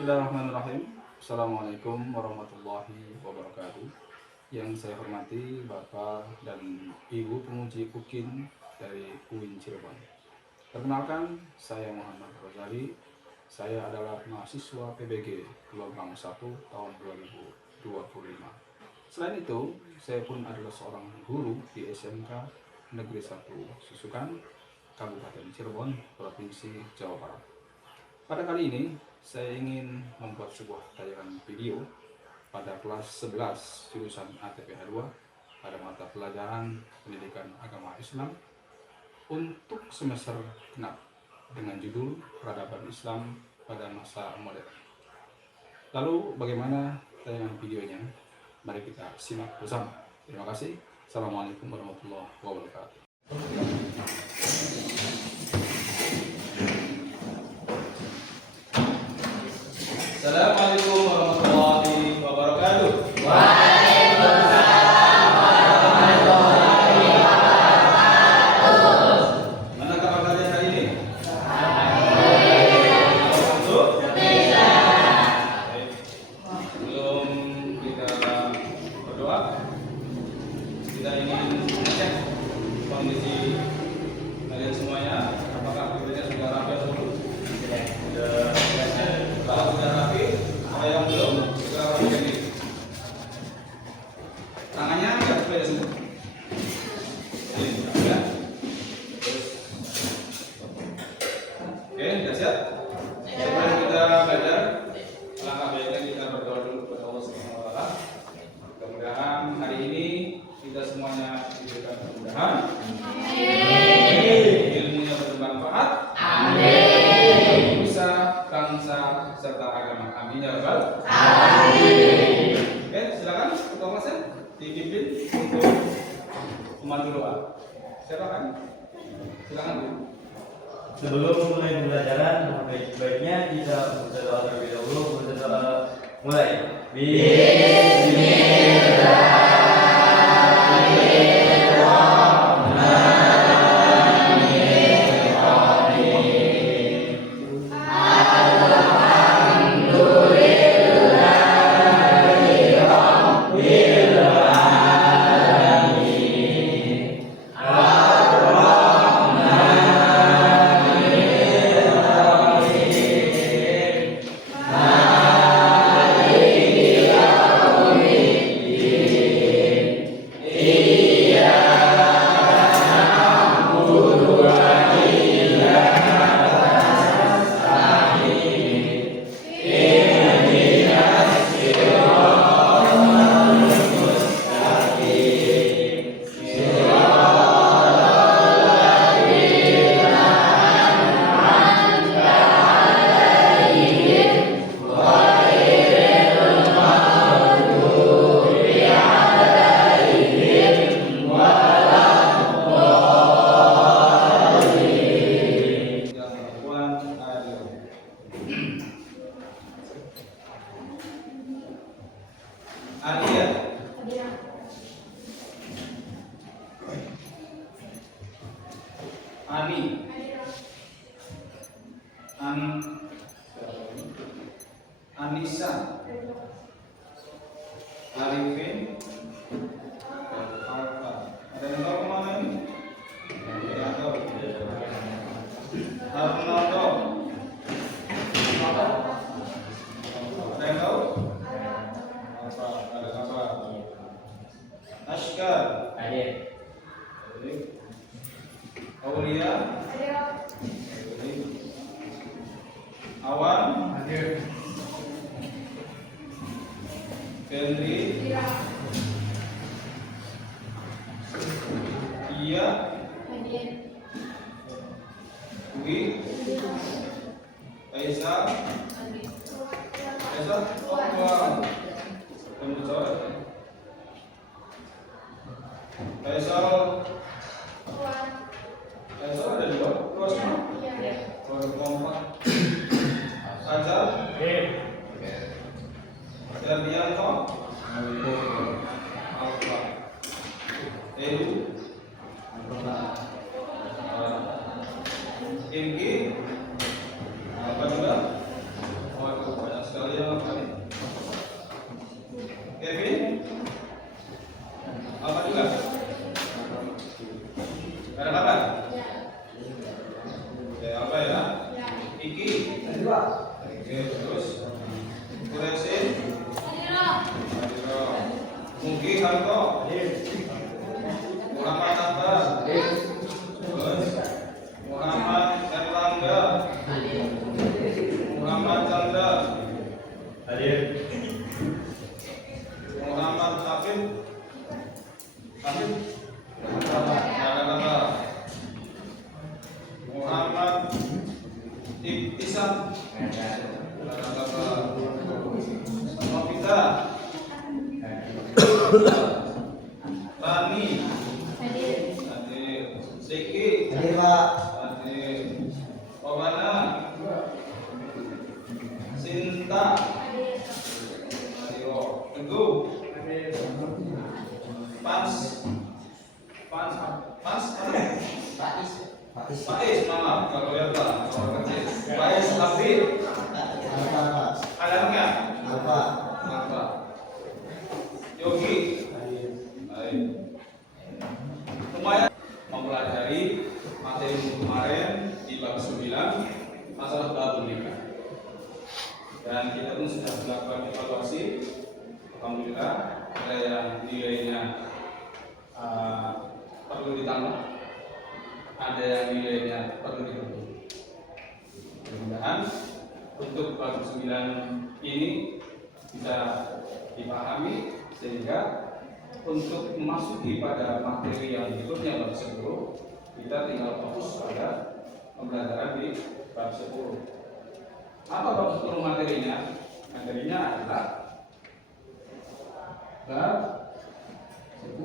Bismillahirrahmanirrahim. Assalamualaikum warahmatullahi wabarakatuh. Yang saya hormati Bapak dan Ibu penguji UKIN dari UIN Cirebon. Perkenalkan, saya Muhammad Rozali. Saya adalah mahasiswa PBG gelombang 1 tahun 2025. Selain itu, saya pun adalah seorang guru di SMK Negeri 1 Susukan, Kabupaten Cirebon, Provinsi Jawa Barat. Pada kali ini, saya ingin membuat sebuah tayangan video pada kelas 11 jurusan ATPH 2 pada mata pelajaran Pendidikan Agama Islam untuk semester genap dengan judul Peradaban Islam pada Masa Modern. Lalu bagaimana tayangan videonya? Mari kita simak bersama. Terima kasih. Assalamualaikum warahmatullahi wabarakatuh. Assalamualaikum warahmatullahi wabarakatuh. Waalaikumsalam warahmatullahi wabarakatuh. Mana kabar kalian hari ini? Bisa. Sebelum kita berdoa, kita ingin cek kondisi kalian semuanya. Apakah keduanya sudah rapi atau belum? Sudah. Kalau sudah rapi, apa yang belum? Sudah rapi ini. Tangannya nggak supaya semua. Ini ya. Terus. Oke, sudah siap? Sebelum kita belajar, alangkah baiknya kita berdoa dulu kepada Allah Subhanahu wa taala. Mudah-mudahan hari ini kita semuanya diberikan kemudahan. Ilmunya bermanfaat. Nusa, bangsa, serta agama. Amin ya rabbal alamin. Oke, silakan ketua kelasnya dipimpin untuk memandu doa. Siapa kan? Silakan Bu. Sebelum mulai pembelajaran, baik-baiknya kita berdoa terlebih dahulu. Berdoa mulai. Alia. Ani. Anissa. Arifin. Alfa. Ada yang tahu kemana ini? Tidak tahu. Arnaldo. Ada yang tahu? Ada apa? Ashkar. Aulia. Awan. Fendri. Iya. Wi. Faisal. Faisal. Wah. Kamu jawab. Faisal. Faisal ada dua semua. Kelompok. Faisal. Dardianto. Alfa. Edu. Inggi. Apa juga? Oh, itu banyak sekali. terus. Kuresin. Mungkin Harto. Muhammad Abbas. Terus. Muhammad Erlangga. Muhammad Chandra. Hadir. Muhammad Hafid. Hafid. Jakarta. Muhammad Ibtisam. Jakarta. Novita. Rani. Hadir. Siki. Hadir Pak. Hadir. Maulana. Sinta. Hadir. Teguh. Pas. Faiz, maaf kalau ya Pak. Faiz Hafid. Ada enggak? Apa? Yogi. Baik. Lumayan mempelajari materi kemarin di bab 9 masalah babul nikah. Dan kita pun sudah melakukan evaluasi. Alhamdulillah ada yang nilainya perlu ditambah, ada yang nilainya perlu dikurang. Mudah-mudahan untuk bab 9 ini bisa dipahami sehingga untuk memasuki pada materi yang berikutnya bab 10 kita tinggal fokus pada pembelajaran di bab 10. Apa bab 10 materinya? Materinya adalah bab 10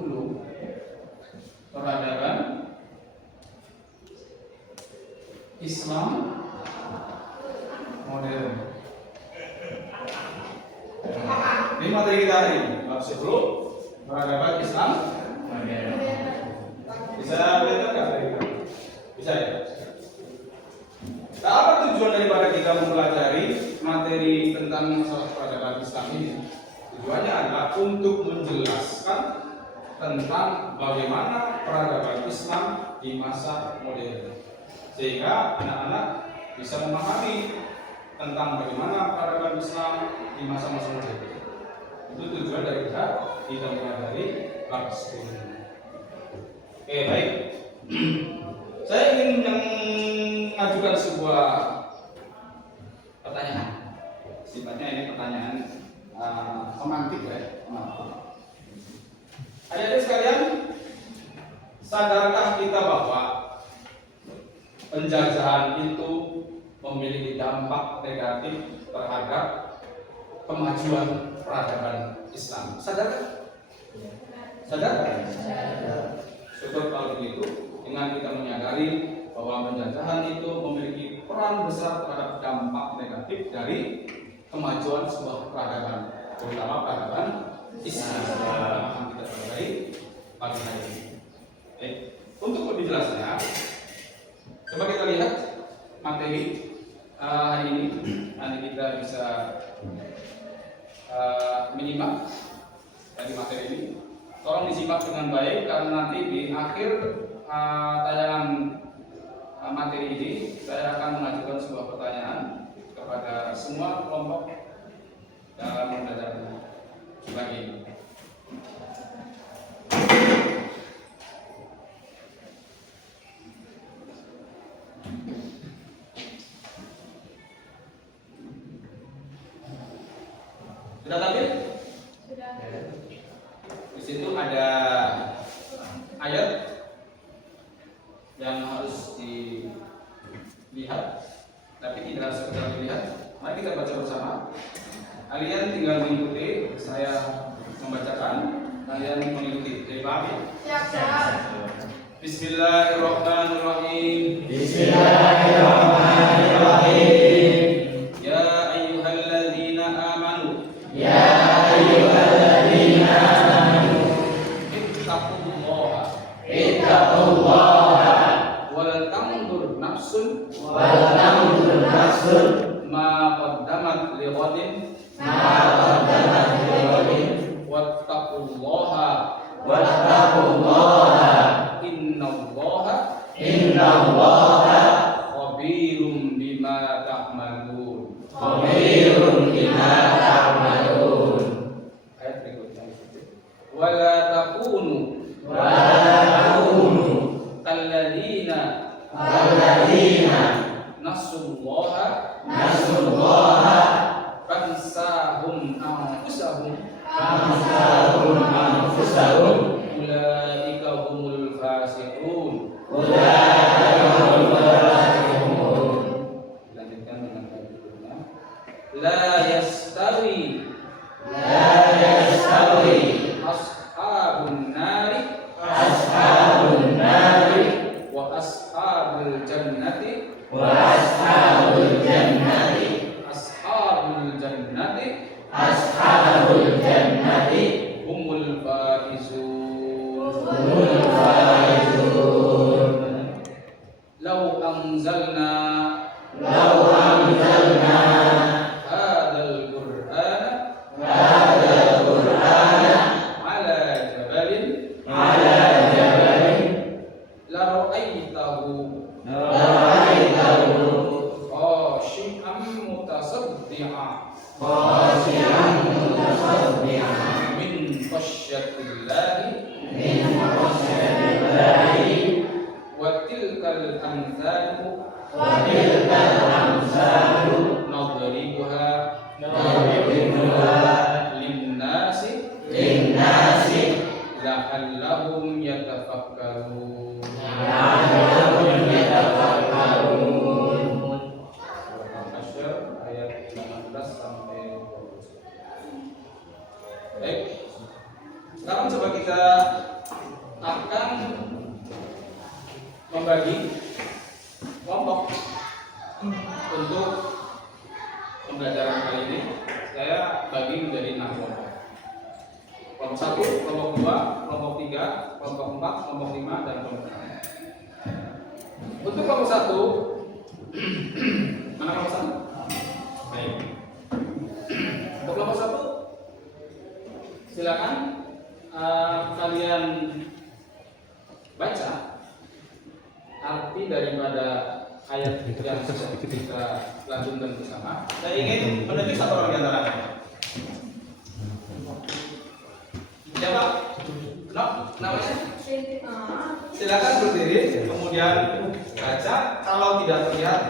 peradaban Islam modern. Ini materi kita hari ini, bab 10 peradaban Islam modern. Bisa lihat nggak? Bisa ya? Nah, apa tujuan daripada kita mempelajari materi tentang masalah peradaban Islam ini? Tujuannya adalah untuk menjelaskan tentang bagaimana peradaban Islam di masa modern, sehingga anak-anak bisa memahami tentang bagaimana peradaban Islam di masa-masa modern. Itu tujuan dari kita mempelajari bab 10. Oke, baik. Saya ingin mengajukan sebuah pertanyaan. Sifatnya ini pertanyaan pemantik ya. Adik-adik sekalian, sadarkah kita bahwa penjajahan itu memiliki dampak negatif terhadap kemajuan peradaban Islam? Sadarkah? Sadar? Syukur kalau begitu, dengan kita menyadari bahwa penjajahan itu memiliki peran besar terhadap dampak negatif dari kemajuan sebuah peradaban, terutama peradaban Islam. Akan kita pelajari pagi hari ini. Untuk lebih jelasnya, coba kita lihat materi hari ini. Nanti kita bisa menyimak dari materi ini. Tolong disimak dengan baik karena nanti di akhir tayangan materi ini saya akan mengajukan sebuah pertanyaan kepada semua kelompok dalam pembelajaran lagi. Sudah tampil? Sudah. Di situ ada ayat yang harus dilihat, tapi tidak sekedar dilihat. Mari kita baca bersama. Kalian tinggal mengikuti, saya membacakan, kalian mengikuti. Dipahami? Siap. Bismillahirrahmanirrahim. Bismillahirrahmanirrahim. Ya ayyuhalladzina amanu. Ya ayyuhalladzina amanu. Ittaqullaha. Wal tanzur nafsun. Ma qaddamat lighadin. Wattaqullaha. Innallaha khabirum bima ta'malun. bima ta'malun. Ayat berikutnya di situ. Wala takunu kalladzina nasullaha fansahum anfusahum ulaika humul fasiqun. Lanjutkan dengan ayat berikutnya. La yastawi ashabun nari wa ashabul jannati ashabul jannati humul faizun. Law anzalna hadzal qur'ana ala jabalin la ra'aitahu khashi'an mutasaddi'a min khashyatillahi wa tilkal amsalu nadribuha linnasi la'allahum yatafakkarun. Al-Hasyr ayat 18 sampai 20. Baik. Sekarang coba kita akan membagi kelompok untuk pembelajaran kali ini. Saya bagi menjadi 6 kelompok. Kelompok 1, kelompok 2, kelompok 3, kelompok 4, kelompok 5, dan kelompok 6. Untuk kelompok 1, mana kelompok 1? Baik. Untuk kelompok 1, silakan kalian baca arti daripada ayat yang sudah kita lanjutkan bersama. Saya ingin menunjuk satu orang di antara kalian. Siapa? Namanya? Silakan berdiri, kemudian baca. Kalau tidak terlihat,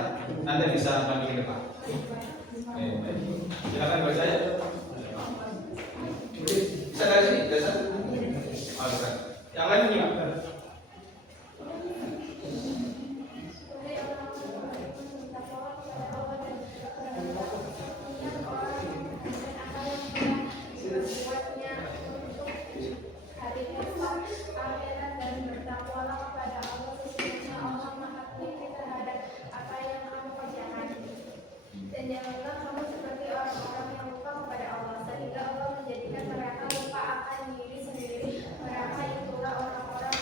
Anda bisa maju ke depan. Silakan baca ya. Bisa dari sini, bisa. Oh, bisa. Yang lain gimana? Dan janganlah kamu seperti orang-orang yang lupa kepada Allah, sehingga Allah menjadikan mereka lupa akan diri sendiri. Mereka itulah orang-orang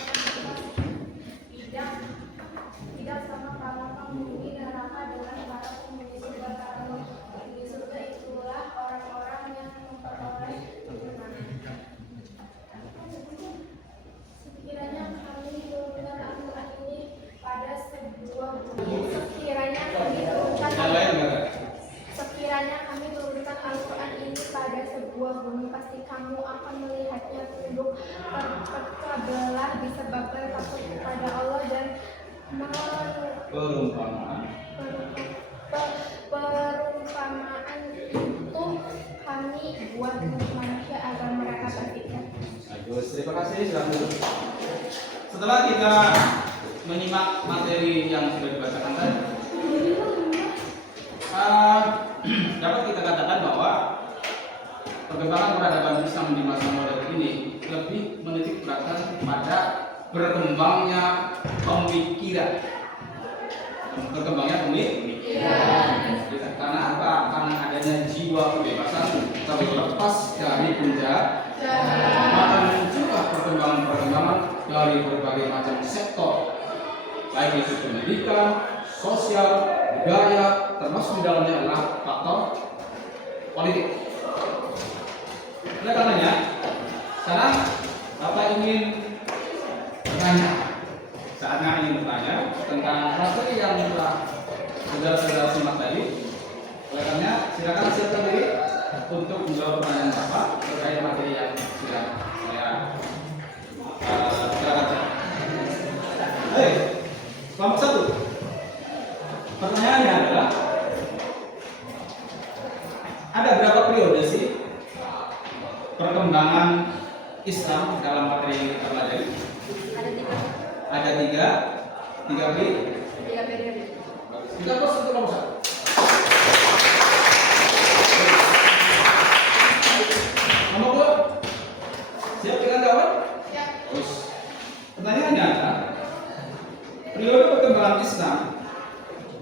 yang tidak sama kalau penghuni neraka dengan para penghuni surga. Karena penghuni surga itulah orang-orang yang memperoleh kemenangan. Sekiranya kami turunkan Al-Quran ini pada sebuah Sekiranya kami turunkan Al-Quran ini pada sebuah bumi, pasti kamu akan melihatnya tunduk terpecah belah disebabkan takut kepada Allah dan perumpamaan itu kami buat untuk manusia agar mereka berpikir. Bagus, terima kasih. Silakan. Setelah kita menyimak materi yang sudah dibacakan tadi, dapat kita katakan bahwa perkembangan peradaban Islam di masa modern ini lebih menitik beratkan pada berkembangnya pemikiran. Karena apa? Karena adanya jiwa kebebasan tapi lepas dari penjara, juga perkembangan dari berbagai macam sektor, baik itu pendidikan, sosial, budaya, termasuk di dalamnya adalah faktor politik. Oleh karenanya, sekarang Bapak ingin bertanya, saatnya ingin bertanya tentang materi yang telah saudara-saudara simak tadi. Oleh karenanya, silakan siapkan diri. ada berapa periode sih perkembangan Islam dalam materi yang kita pelajari? Ada 3. Ada tiga periode. 3 periode. Kita terus untuk nomor 1. Nomor 2. Siap dengan jawaban? Siap. Terus. Pertanyaannya adalah periode perkembangan Islam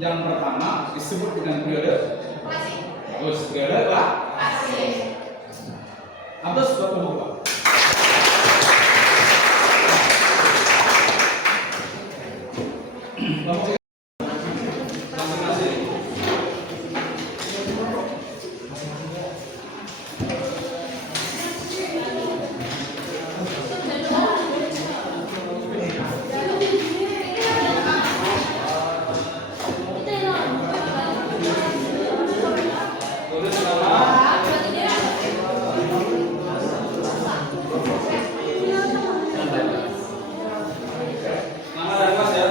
yang pertama disebut dengan periode Klasik. terus periode apa? Klasik. Atas buat nomor 2. Nomor 3. Masing-masing. Tulis nama. Nama dan kelas ya.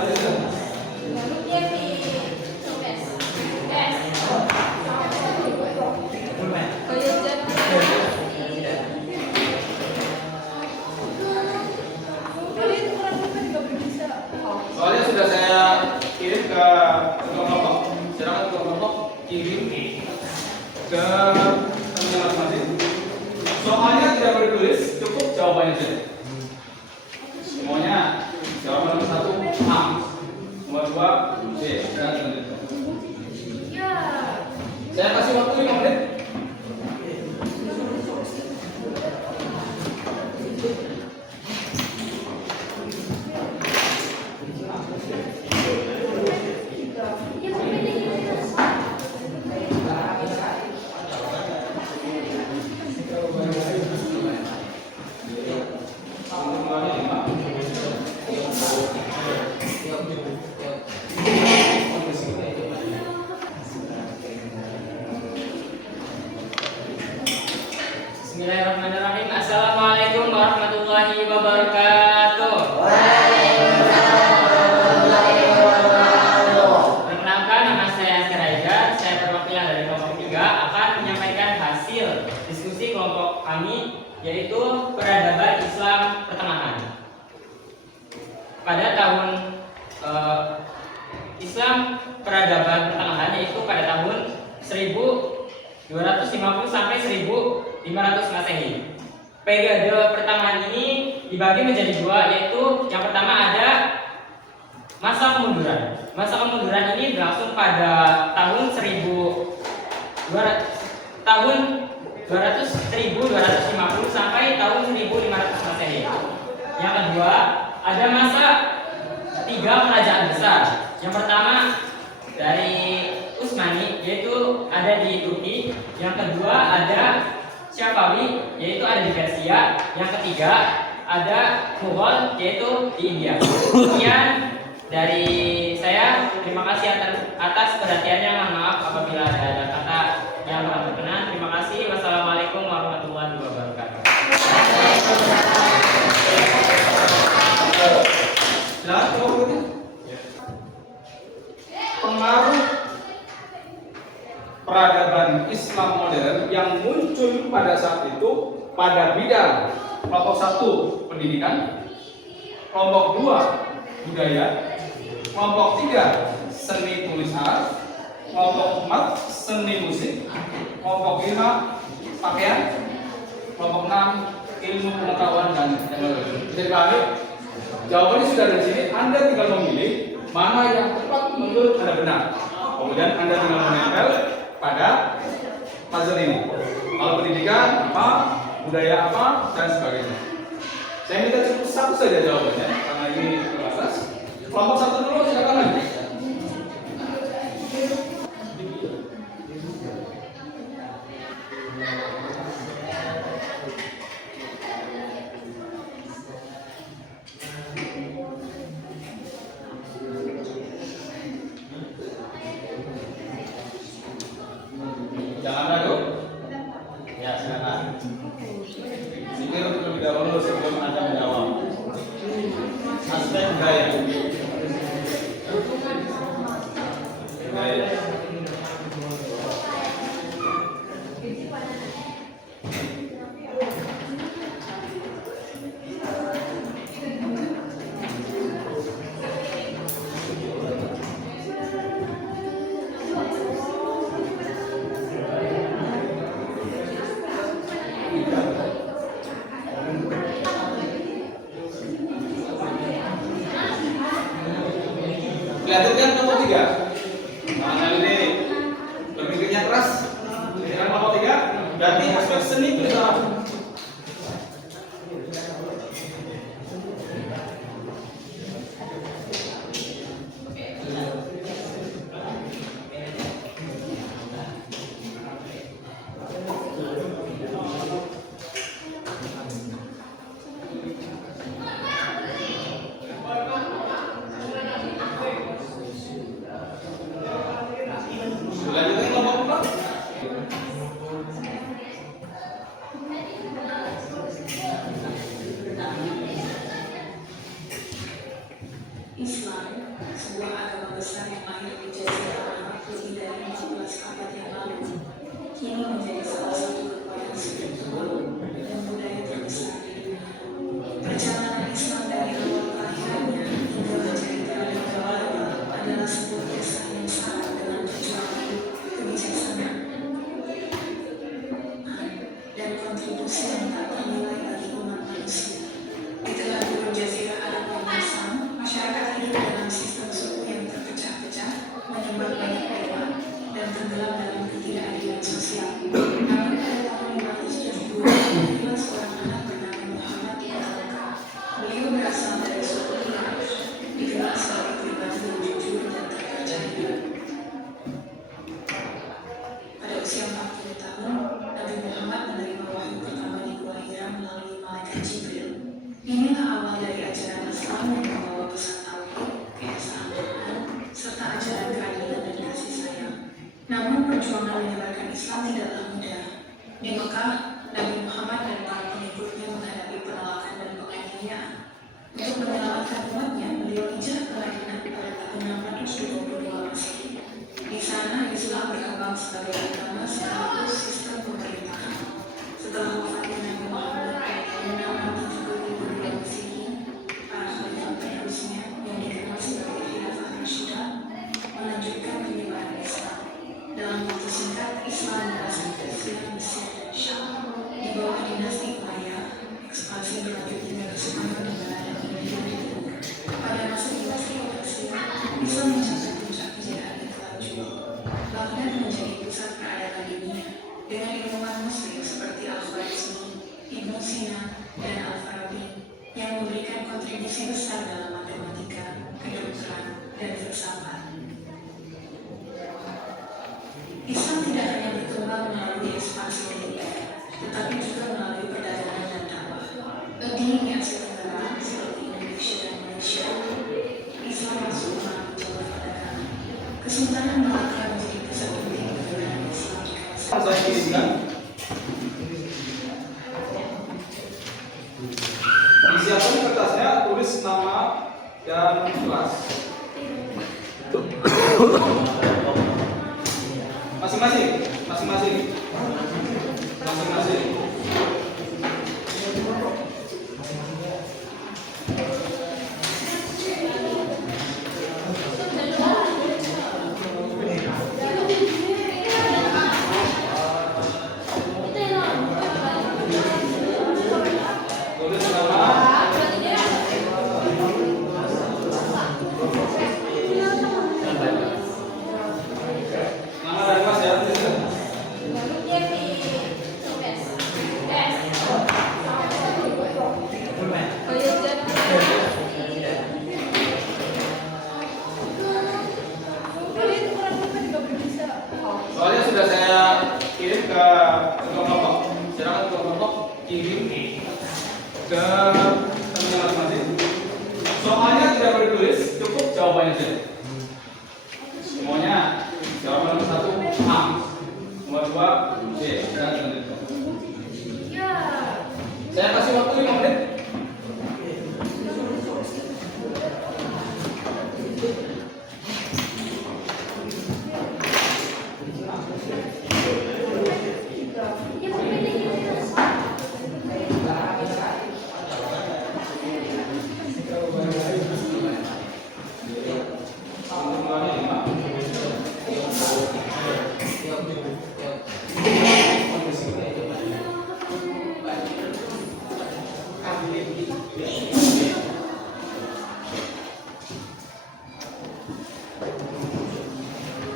Soalnya sudah saya kirim ke kelompok, silakan kelompok kirim ke teman masing-masing. Soalnya tidak boleh tulis, cukup jawabannya saja. Semuanya jawaban nomor 1 A, nomor 2 B, dan selanjutnya. Saya kasih waktu 5 menit. Bismillahirrahmanirrahim. Assalamualaikum warahmatullahi wabarakatuh. Perkenalkan, nama saya Seraija. Saya perwakilan dari kelompok 3 akan menyampaikan hasil diskusi kelompok kami, yaitu peradaban Islam pertengahan. Pada tahun Islam peradaban pertengahan, yaitu pada tahun 1250 sampai 1500 Masehi. Periode pertengahan ini dibagi menjadi 2, yaitu yang pertama ada masa kemunduran. Masa kemunduran ini berlangsung pada tahun 1250 sampai tahun 1500 Masehi. Yang kedua, ada masa 3 kerajaan besar. Yang pertama dari Utsmani, yaitu ada di Turki. Yang kedua ada Syafawi, yaitu ada di Persia. Yang ketiga ada Mughal, yaitu di India. Sekian dari saya. Terima kasih atas perhatiannya. Mohon maaf apabila ada kata yang kurang berkenan. Terima kasih. Wassalamualaikum warahmatullahi wabarakatuh. Pengaruh peradaban Islam modern yang muncul pada saat itu pada bidang kelompok 1 pendidikan, kelompok 2 budaya, kelompok 3 seni tulis Arab, kelompok 4 seni musik, kelompok 5 pakaian, kelompok 6 ilmu pengetahuan dan teknologi. Bisa dipahami? Jawabannya sudah ada di sini. Anda tinggal memilih mana yang tepat menurut Anda benar. Kemudian Anda tinggal menempel pada puzzle ini. Kalau pendidikan apa, budaya apa, dan sebagainya. Saya minta cukup 1 saja jawabannya karena ini terbatas. Kelompok 1 dulu, silakan lagi. Jangan ragu. Ya, silakan. Pikir terlebih dahulu sebelum Anda menjawab. Aspek budaya. Budaya. manusia yang tak ternilai bagi umat manusia. Di tengah gurun jazirah Arab yang masam, masyarakat hidup dalam sistem suku yang terpecah-pecah, menyebabkan banyak dewa, dan tenggelam dalam ketidakadilan sosial. Namun pada tahun 572, lahirlah seorang anak bernama Muhammad ibn Al-Ka'ab. Beliau berasal dari suku Quraisy, dikenal sebagai pribadi yang jujur dan terpercaya. Pada usia 40 tahun, Nabi Muhammad menerima wahyu pertama di Gua Hira melalui malaikat Jibril. Inilah awal dari ajaran Islam yang membawa pesan tauhid, keesaan, serta ajaran keadilan dan kasih sayang. Namun perjuangan menyebarkan Islam tidaklah mudah. Di Mekah, Nabi Muhammad dan para pengikutnya menghadapi penolakan dan penganiayaan. Untuk menyelamatkan umatnya, beliau hijrah ke Madinah pada tahun 622 Masehi. Di sana, Islam berkembang sebagai agama sekaligus sistem pemerintahan. Setelah wafatnya Nabi Muhammad pada tahun 672 Masehi, para khalifah penerusnya yang dikenal sebagai Khilafah Rasyidah melanjutkan penyebaran Islam. Dalam waktu singkat, Islam berhasil tersebar di Mesir dan Syam. Di bawah dinasti Umayyah, ekspansi berlanjut hingga ke sepanjang negara dan India dan Timur. Pada masa dinasti Abbasiyah, Islam mencapai puncak kejayaannya kelaju. Baghdad menjadi pusat peradaban dunia dengan ilmuwan Muslim seperti Al-Khwarizmi, Ibnu Sina, dan Al-Farabi yang memberikan kontribusi besar dalam matematika, kedokteran, dan filsafat. Islam tidak hanya berkembang melalui ekspansi militer, tetapi juga melalui perdagangan dan dakwah. Di Asia Tenggara seperti Indonesia dan Malaysia, Islam masuk melalui jalur perdagangan. Kesultanan Malaka menjadi pusat penting perdagangan Islam di kawasan. Saya kirimkan. Disiapkan kertasnya, tulis nama dan kelas. Masing-masing. Tulis nama dan kelas ya. Soalnya sudah saya kirim ke ketua kelompok. Silakan ketua kelompok kirim ke teman masing-masing. Soalnya tidak perlu ditulis, cukup jawabannya saja. Semuanya jawaban nomor 1 A, nomor 2 B, dan selanjutnya. Saya kasih waktu 5 menit.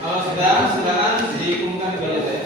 Kalau sudah, silakan diumumkan di meja saya.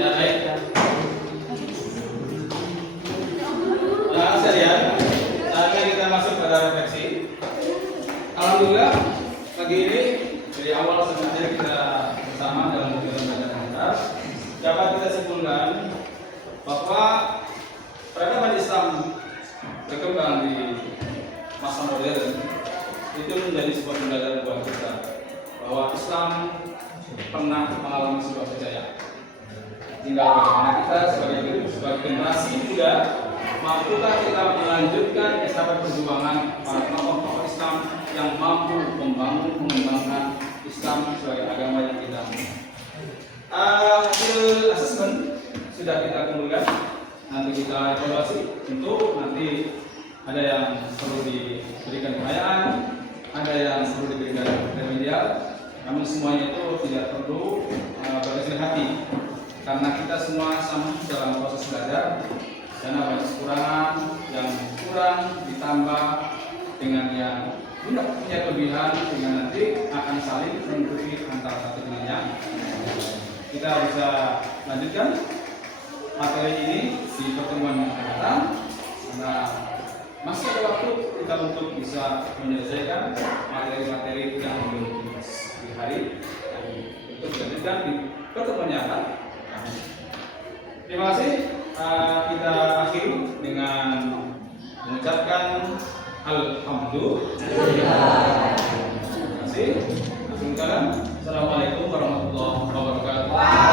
Ya, baik. Nah, sekalian, saatnya kita masuk pada refleksi. Alhamdulillah, pagi ini dari awal sampai kita bersama dalam kegiatan belajar mengajar dapat kita simpulkan bahwa peradaban Islam berkembang di masa modern itu menjadi sebuah pembelajaran buat kita bahwa Islam pernah mengalami sebuah kejayaan. Tinggal bagaimana kita sebagai generasi muda mampukah kita melanjutkan estafet perjuangan para tokoh-tokoh Islam yang mampu membangun mengembangkan Islam sebagai agama yang kita. Hasil asesmen sudah kita kumpulkan, nanti kita evaluasi. Tentu nanti ada yang perlu diberikan pengayaan, ada yang perlu diberikan remedial, namun semuanya itu tidak perlu berkecil hati. Karena kita semua sama dalam proses belajar dan banyak kekurangan yang kurang ditambah dengan yang tidak punya kelebihan dengan nanti akan saling menutupi antara satu dengan yang kita bisa lanjutkan materi ini di pertemuan yang akan datang karena masih ada waktu kita untuk bisa menyelesaikan materi-materi yang belum dibahas di hari untuk dilanjutkan di pertemuan yang akan. Terima kasih. Kita akhiri dengan mengucapkan alhamdulillah. Terima kasih. Assalamualaikum warahmatullahi wabarakatuh.